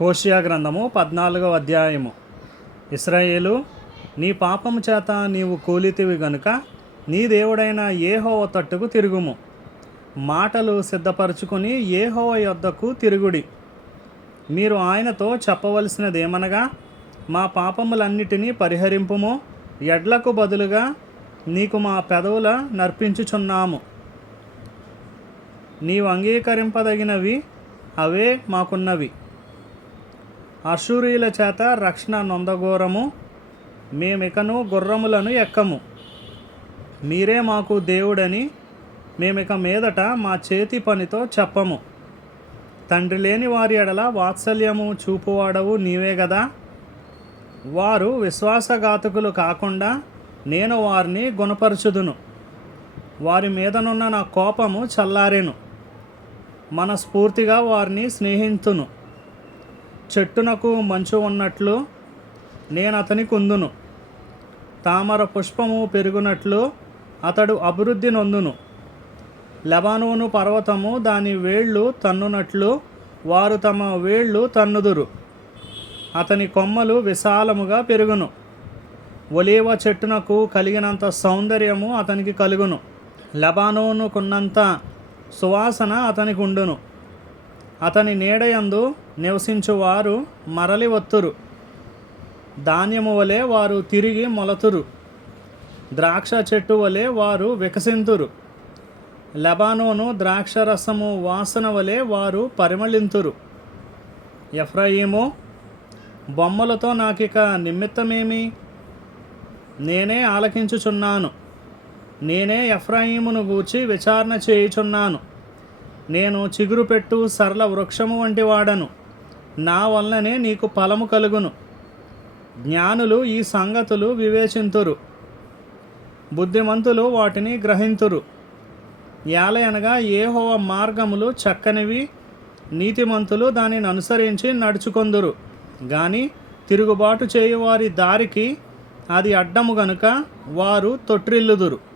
హోషియా గ్రంథము పద్నాలుగవ అధ్యాయము. ఇస్రాయేలు నీ పాపము చేత నీవు కూలితివి గనుక నీ దేవుడైన ఏహోవ తట్టుకు తిరుగుము. మాటలు సిద్ధపరచుకొని ఏహోవ యొద్దకు తిరుగుడి. మీరు ఆయనతో చెప్పవలసినదేమనగా మా పాపములన్నిటినీ పరిహరింపుము ఎడ్లకు బదులుగా నీకు మా పెదవుల నర్పించుచున్నాము. నీవు అంగీకరింపదగినవి అవే మాకున్నవి. అశూరియుల చేత రక్షణ నొందగోరము మేమికను గుర్రములను ఎక్కము. మీరే మాకు దేవుడని మేమిక మీదట మా చేతి పనితో చెప్పము. తండ్రి లేని వారి ఎడల వాత్సల్యము చూపువాడవు నీవే కదా వారు విశ్వాసఘాతకులు కాకుండా నేను వారిని గుణపరచుదును. వారి మీదనున్న నా కోపము చల్లారెను. మనస్ఫూర్తిగా వారిని స్నేహితును. చెట్టునకు మంచు ఉన్నట్లు నేను అతని కుందును. తామర పుష్పము పెరుగునట్లు అతడు అభివృద్ధి నొందును. లెబానోను పర్వతము దాని వేళ్ళు తన్నునట్లు వారు తమ వేళ్ళు తన్నుదురు. అతని కొమ్మలు విశాలముగా పెరుగును. ఒలేవ చెట్టునకు కలిగినంత సౌందర్యము అతనికి కలుగును. లెబానోనుకున్నంత సువాసన అతనికి ఉండును అతని నీడయందు నివసించువారు మరలి వత్తురు. ధాన్యము వలె వారు తిరిగి మొలతురు. ద్రాక్ష చెట్టు వలె వారు వికసింతురు. లెబానోను ద్రాక్ష రసము వాసన వలె వారు పరిమళింతురు. ఎఫ్రాయిము బొమ్మలతో నాకిక నిమిత్తమేమి? నేనే ఆలకించుచున్నాను. నేనే ఎఫ్రాయిమును గూర్చి విచారణ చేయుచున్నాను. నేను చిగురు పెట్టు సరళ వృక్షము వంటి వాడను నా వల్లనే నీకు ఫలము కలుగును. జ్ఞానులు ఈ సంగతులు వివేచింతురు. బుద్ధిమంతులు వాటిని గ్రహింతురు. యాలయనగా ఏహోవ మార్గములు చక్కనివి నీతిమంతులు దానిని అనుసరించి నడుచుకొందురు. గాని తిరుగుబాటు చేయువారి దారికి అది అడ్డము గనుక వారు తొట్రిల్లుదురు